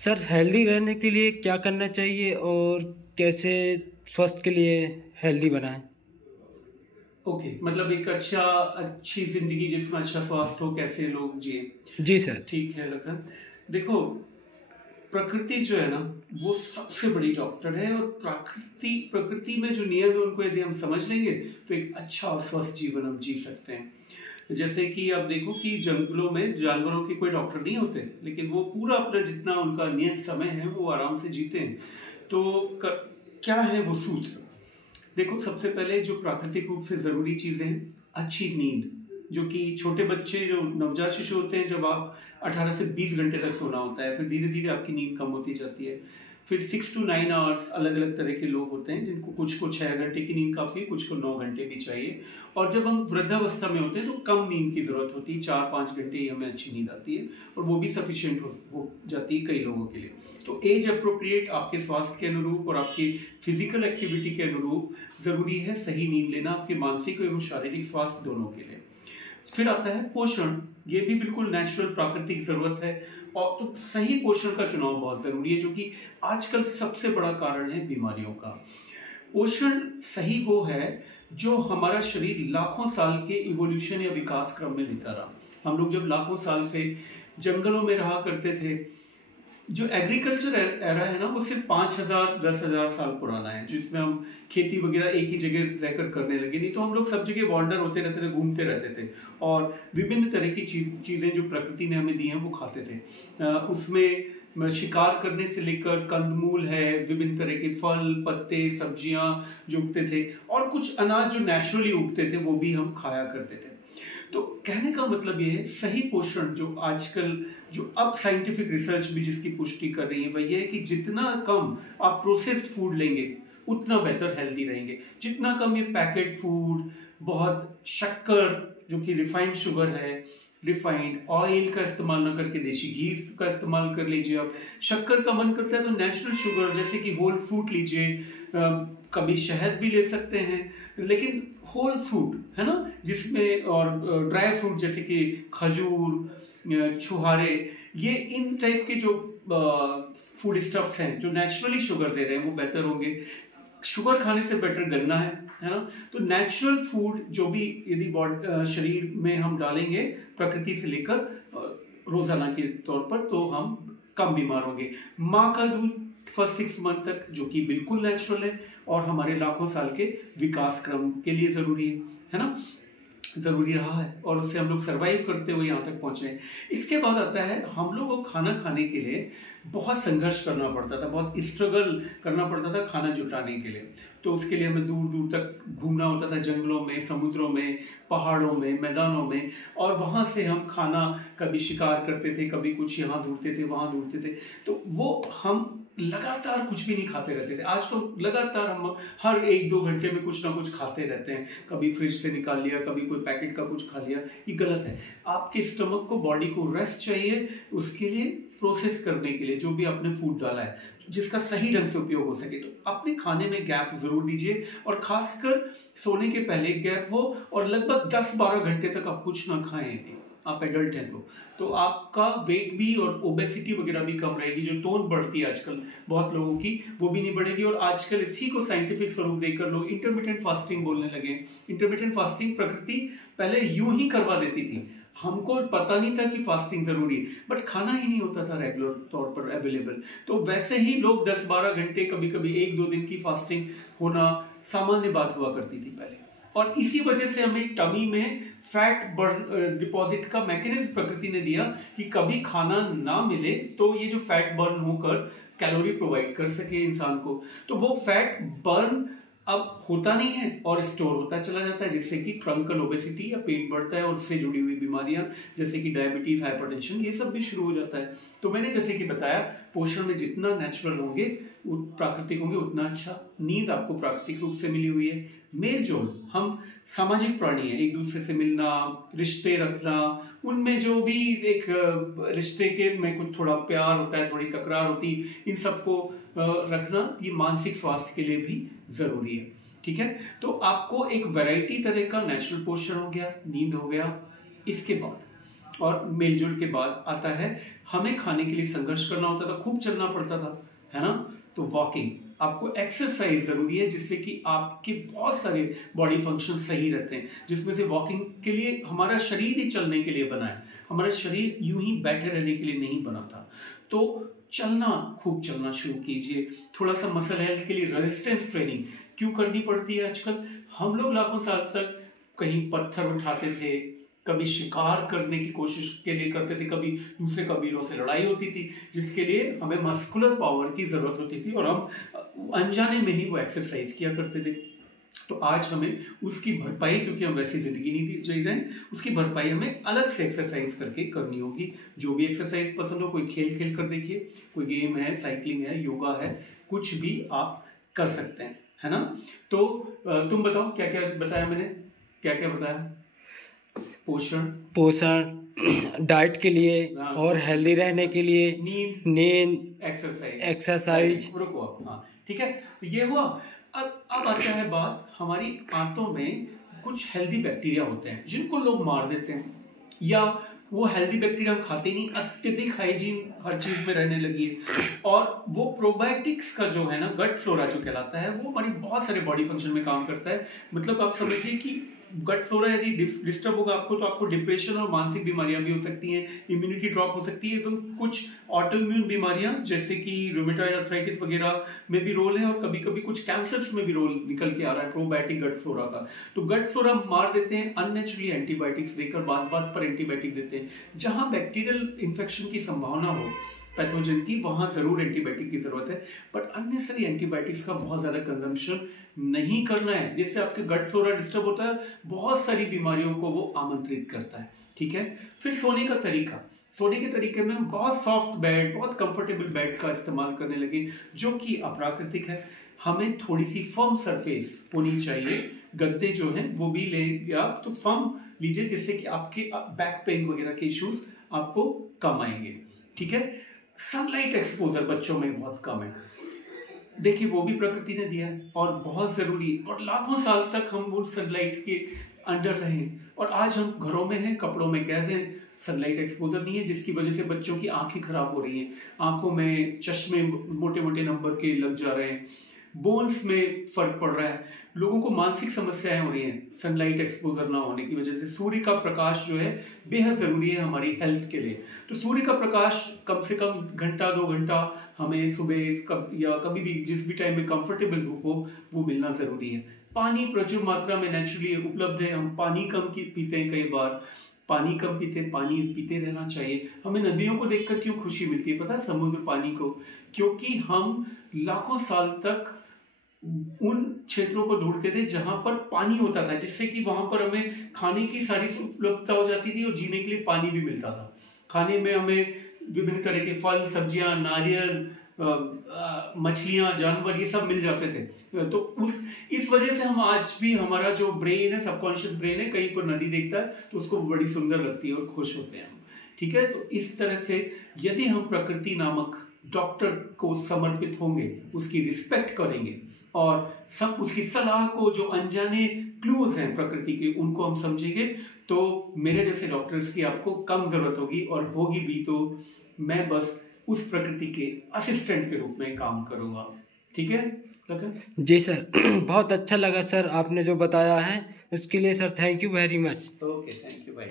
Sir, healthy रहने के लिए क्या करना चाहिए और कैसे स्वस्थ के लिए हेल्दी बनाएं? ओके, मतलब एक अच्छी जिंदगी जिसमें अच्छा स्वास्थ्य हो, कैसे लोग जिए। जी सर। ठीक है लखन, देखो, प्रकृति जो है ना, वो सबसे बड़ी डॉक्टर है। और प्रकृति प्रकृति में जो नियम है उनको यदि हम समझ लेंगे तो एक अच्छा और स्वस्थ जीवन हम जी सकते हैं। जैसे कि आप देखो कि जंगलों में जानवरों के कोई डॉक्टर नहीं होते, लेकिन वो पूरा अपना जितना उनका नियत समय है वो आराम से जीते हैं। तो क्या है वो सूत्र? देखो, सबसे पहले जो प्राकृतिक रूप से जरूरी चीजें हैं, अच्छी नींद, जो कि छोटे बच्चे जो नवजात शिशु होते हैं, जब आप 18 से 20 घंटे तक सोना होता है, फिर धीरे धीरे आपकी नींद कम होती जाती है। फिर 6 to 9 आवर्स, अलग अलग तरह के लोग होते हैं जिनको कुछ को 6 घंटे की नींद काफी, कुछ को 9 घंटे भी चाहिए। और जब हम वृद्धावस्था में होते हैं तो कम नींद की जरूरत होती है, 4-5 घंटे ही हमें अच्छी नींद आती है, और वो भी सफिशियंट हो जाती है कई लोगों के लिए। तो एज अप्रोप्रिएट, आपके स्वास्थ्य के अनुरूप और आपकी फिजिकल एक्टिविटी के अनुरूप जरूरी है सही नींद लेना, आपके मानसिक एवं शारीरिक स्वास्थ्य दोनों के लिए। फिर आता है पोषण, ये भी बिल्कुल नेचुरल प्राकृतिक जरूरत है। और तो सही पोषण का चुनाव बहुत जरूरी है, जो कि आजकल सबसे बड़ा कारण है बीमारियों का। पोषण सही वो है जो हमारा शरीर लाखों साल के इवोल्यूशन या विकास क्रम में लेता रहा। हम लोग जब लाखों साल से जंगलों में रहा करते थे, जो एग्रीकल्चर एरा है ना, वो सिर्फ 5,000-10,000 साल पुराना है, जिसमें हम खेती वगैरह एक ही जगह रहकर करने लगे। नहीं तो हम लोग सब जगह वॉन्डर होते रहते थे, घूमते रहते थे, और विभिन्न तरह की चीजें जो प्रकृति ने हमें दी हैं वो खाते थे। उसमें शिकार करने से लेकर कंदमूल है, विभिन्न तरह के फल, पत्ते, सब्जियां जो उगते थे, और कुछ अनाज जो नेचुरली उगते थे वो भी हम खाया करते थे। तो कहने का मतलब ये है, सही पोषण जो आजकल, जो अब साइंटिफिक रिसर्च भी जिसकी पुष्टि कर रही है, वह ये है कि जितना कम आप प्रोसेस्ड फूड लेंगे उतना बेहतर हेल्दी रहेंगे। जितना कम ये पैकेट फूड, बहुत शक्कर जो कि रिफाइंड शुगर है, रिफाइंड ऑयल का इस्तेमाल न करके देसी घी का इस्तेमाल कर लीजिए। आप शक्कर का मन करता है तो नेचुरल शुगर जैसे कि होल फ्रूट लीजिए, कभी शहद भी ले सकते हैं, लेकिन होल फ्रूट है ना, जिसमें, और ड्राई फ्रूट जैसे कि खजूर, छुहारे, ये इन टाइप के जो फूड स्टफ्स हैं जो नेचुरली शुगर दे रहे हैं वो बेहतर होंगे। शुगर खाने से बेटर गन्ना है ना। तो नेचुरल फूड जो भी यदि शरीर में हम डालेंगे प्रकृति से लेकर रोजाना के तौर पर, तो हम कम बीमार होंगे। माँ का दूध फर्स्ट 6 मंथ तक, जो कि बिल्कुल नेचुरल है और हमारे लाखों साल के विकास क्रम के लिए जरूरी है ना, जरूरी रहा है, और उससे हम लोग सरवाइव करते हुए यहाँ तक पहुंचे हैं। इसके बाद आता है, हम लोग को खाना खाने के लिए बहुत संघर्ष करना पड़ता था, बहुत स्ट्रगल करना पड़ता था खाना जुटाने के लिए। तो उसके लिए हमें दूर दूर तक घूमना होता था, जंगलों में, समुद्रों में, पहाड़ों में, मैदानों में, और वहां से हम खाना कभी शिकार करते थे, कभी कुछ यहाँ ढूंढते थे, वहां ढूंढते थे। तो वो हम लगातार कुछ भी नहीं खाते रहते थे। आज तो लगातार हम हर 1-2 घंटे में कुछ ना कुछ खाते रहते हैं, कभी फ्रिज से निकाल लिया, कभी कोई पैकेट का कुछ खा लिया। ये गलत है। आपके स्टमक को, बॉडी को रेस्ट चाहिए, उसके लिए प्रोसेस करने के लिए जो भी आपने फूड डाला है, जिसका सही ढंग से उपयोग हो सके। तो अपने खाने में गैप जरूर दीजिए, और खासकर सोने के पहले गैप हो, और लगभग 10-12 घंटे तक आप कुछ ना खाएं। आप एडल्ट हैं तो आपका वेट भी और ओबेसिटी वगैरह भी कम रहेगी। जो टोन बढ़ती है आजकल बहुत लोगों की, वो भी नहीं बढ़ेगी। और आजकल इसी को साइंटिफिक स्वरूप देकर लोग इंटरमिटेंट फास्टिंग बोलने लगे। इंटरमिटेंट फास्टिंग प्रकृति पहले यूं ही करवा देती थी, हमको पता नहीं था कि फास्टिंग जरूरी है, बट खाना ही नहीं होता था रेगुलर तौर पर अवेलेबल। तो वैसे ही लोग 10-12 घंटे, कभी कभी 1-2 दिन की फास्टिंग होना सामान्य बात हुआ करती थी पहले। और इसी वजह से हमें टमी में फैट बर्न डिपॉजिट का मैकेनिज्म प्रकृति ने दिया, कि कभी खाना ना मिले तो ये जो फैट बर्न होकर कैलोरी प्रोवाइड कर सके इंसान को। तो वो फैट बर्न अब होता नहीं है और स्टोर होता चला जाता है, जिससे कि ट्रंकल ओबेसिटी या पेट बढ़ता है, और उससे जुड़ी हुई बीमारियां जैसे कि डायबिटीज, हाइपरटेंशन, ये सब भी शुरू हो जाता है। तो मैंने जैसे कि बताया, पोषण में जितना नेचुरल होंगे, प्राकृतिक होंगे, उतना अच्छा। नींद आपको प्राकृतिक रूप से मिली हुई है। मेल जोल, हम सामाजिक प्राणी है, एक दूसरे से मिलना, रिश्ते रखना, उनमें जो भी एक रिश्ते के में कुछ थोड़ा प्यार होता है, थोड़ी तकरार होती, इन सबको रखना, ये मानसिक स्वास्थ्य के लिए भी जरूरी है। ठीक है, तो आपको एक वैरायटी तरह का नेचुरल पोषण हो गया, नींद हो गया। इसके बाद और मेलजोल के बाद आता है हमें खाने के लिए संघर्ष करना होता था, खूब चलना पड़ता था, है ना। तो वॉकिंग, आपको एक्सरसाइज जरूरी है जिससे कि आपके बहुत सारे बॉडी फंक्शन सही रहते हैं, जिसमें से वॉकिंग के लिए हमारा शरीर ही चलने के लिए बना है, हमारा शरीर यूं ही बैठे रहने के लिए नहीं बना था। तो चलना, खूब चलना शुरू कीजिए। थोड़ा सा मसल हेल्थ के लिए रेजिस्टेंस ट्रेनिंग क्यों करनी पड़ती है आजकल? हम लोग लाखों साल तक कहीं पत्थर उठाते थे, कभी शिकार करने की कोशिश के लिए करते थे, कभी दूसरे कबीलों से लड़ाई होती थी, जिसके लिए हमें मस्कुलर पावर की जरूरत होती थी और हम अनजाने में ही वो एक्सरसाइज किया करते थे। तो आज हमें उसकी भरपाई, क्योंकि हम वैसी जिंदगी नहीं जी रहे हैं, उसकी भरपाई हमें अलग से एक्सरसाइज करके करनी होगी। जो भी एक्सरसाइज पसंद हो, कोई खेल खेल कर देखिए, कोई गेम है, साइकिलिंग है, योगा है, कुछ भी आप कर सकते हैं, है ना। तो तुम बताओ क्या क्या बताया मैंने, क्या क्या बताया? पोषण डाइट के लिए और हेल्दी रहने के लिए, नींद, एक्सरसाइज। रुको, हाँ ठीक है, तो ये हुआ। अब आता है बात, हमारी आंतों में कुछ हेल्दी बैक्टीरिया होते हैं जिनको लोग मार देते हैं, या वो हेल्दी बैक्टीरिया हम खाते नहीं, अत्यधिक हाइजीन हर चीज में रहने लगी है। और वो प्रोबायोटिक्स का जो है ना, गट फ्लोरा जो कहलाता है, वो हमारी बहुत सारे बॉडी फंक्शन में काम करता है। मतलब आप समझिए कि गट फ्लोरा यदि डिस्टर्ब होगा आपको, तो आपको डिप्रेशन और मानसिक बीमारियां भी हो सकती हैं, इम्यूनिटी ड्रॉप हो सकती है, तो कुछ ऑटोइम्यून बीमारियां जैसे कि रूमेटॉइड आर्थराइटिस वगैरह में भी रोल है, और कभी कभी कुछ कैंसर्स में भी रोल निकल के आ रहा है प्रोबायोटिक गट फ्लोरा का। तो गट फ्लोरा मार देते हैं अननेचुरली एंटीबायोटिक्स देकर, बात बात पर एंटीबायोटिक देते हैं। जहां बैक्टीरियल इन्फेक्शन की संभावना हो, पैथोजन की, वहां जरूर एंटीबायोटिक की जरूरत है, बट अननेसेसरी एंटीबायोटिक्स का बहुत ज्यादा कंजम्पशन नहीं करना है, जिससे आपके गट फ्लोरा डिस्टर्ब होता है, बहुत सारी बीमारियों को वो आमंत्रित करता है, ठीक है। फिर सोने का तरीका, सोने के तरीके में हम बहुत सॉफ्ट बेड, बहुत कंफर्टेबल बेड का इस्तेमाल करने लगे, जो कि अप्राकृतिक है। हमें थोड़ी सी फर्म सरफेस होनी चाहिए, गद्दे जो हैं वो भी ले आप तो फर्म लीजिए, जिससे कि आपके बैक पेन वगैरह के इश्यूज आपको कम आएंगे, ठीक है। सनलाइट एक्सपोजर बच्चों में बहुत कम है, देखिए वो भी प्रकृति ने दिया है और बहुत जरूरी है, और लाखों साल तक हम वो सनलाइट के अंडर रहे, और आज हम घरों में हैं, कपड़ों में कैद हैं, सनलाइट एक्सपोजर नहीं है, जिसकी वजह से बच्चों की आंखें खराब हो रही हैं, आंखों में चश्मे मोटे मोटे नंबर के लग जा रहे हैं, बोन्स में फर्क पड़ रहा है, लोगों को मानसिक समस्याएं हो रही हैं सनलाइट एक्सपोजर ना होने की वजह से। सूर्य का प्रकाश जो है बेहद जरूरी है हमारी हेल्थ के लिए, तो सूर्य का प्रकाश कम से कम घंटा 2 घंटा हमें सुबह या कभी भी जिस भी टाइम में कंफर्टेबल हो वो मिलना जरूरी है। पानी प्रचुर मात्रा में नेचुरली उपलब्ध है, हम पानी कम पीते हैं, कई बार पानी कम पीते, पानी पीते रहना चाहिए। हमें नदियों को देखकर क्यों खुशी मिलती है पता है, समुद्र पानी को, क्योंकि हम लाखों साल तक उन क्षेत्रों को ढूंढते थे जहां पर पानी होता था, जिससे कि वहां पर हमें खाने की सारी उपलब्धता हो जाती थी और जीने के लिए पानी भी मिलता था। खाने में हमें विभिन्न तरह के फल, सब्जियां, नारियल, मछलियां, जानवर, ये सब मिल जाते थे। तो इस वजह से हम आज भी, हमारा जो ब्रेन है, सबकॉन्शियस ब्रेन है, कहीं पर नदी देखता है तो उसको बड़ी सुंदर लगती है और खुश होते हैं हम, ठीक है। तो इस तरह से यदि हम प्रकृति नामक डॉक्टर को समर्पित होंगे, उसकी रिस्पेक्ट करेंगे और सब उसकी सलाह को, जो अनजाने क्लूज हैं प्रकृति के, उनको हम समझेंगे, तो मेरे जैसे डॉक्टर्स की आपको कम जरूरत होगी, और होगी भी तो मैं बस उस प्रकृति के असिस्टेंट के रूप में काम करूंगा, ठीक है। जी सर, बहुत अच्छा लगा सर आपने जो बताया है, उसके लिए sir thank you very much. Okay, thank you भाई।